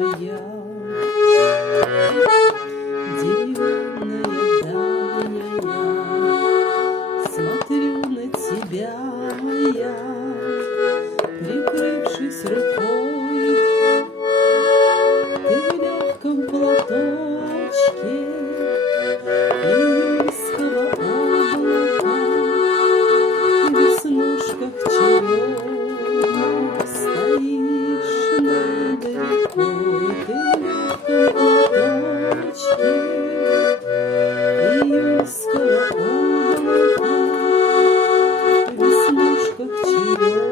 моя, деревянная дальняя, смотрю на тебя я, прикрывшись рукой. Ты в легком платочке июльского облака, в веснушках черемух стоишь над рекой. Ты в легком платочке июльского облака, в веснушках черемух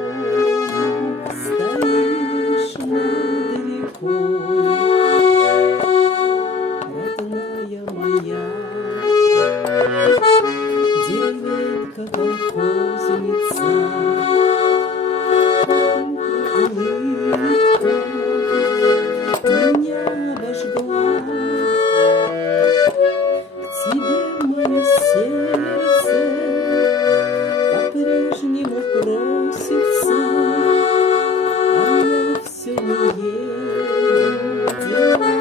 стоишь над рекой. Родная моя, деревенька колхозница, улыбка меня обожгла. К тебе мое сердце по-прежнему просится, а я все не еду, дела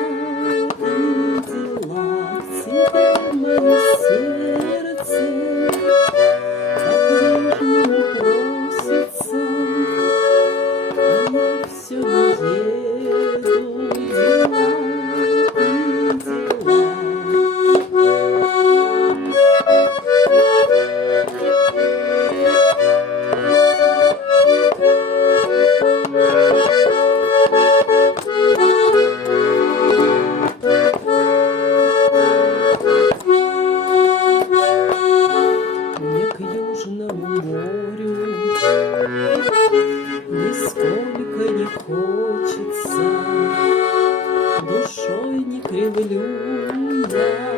и дела. К тебе мое сердце по-прежнему просится, а я все не еду, дела и дела. Мне к Южному морю нисколько не хочется, душой не кривлю я.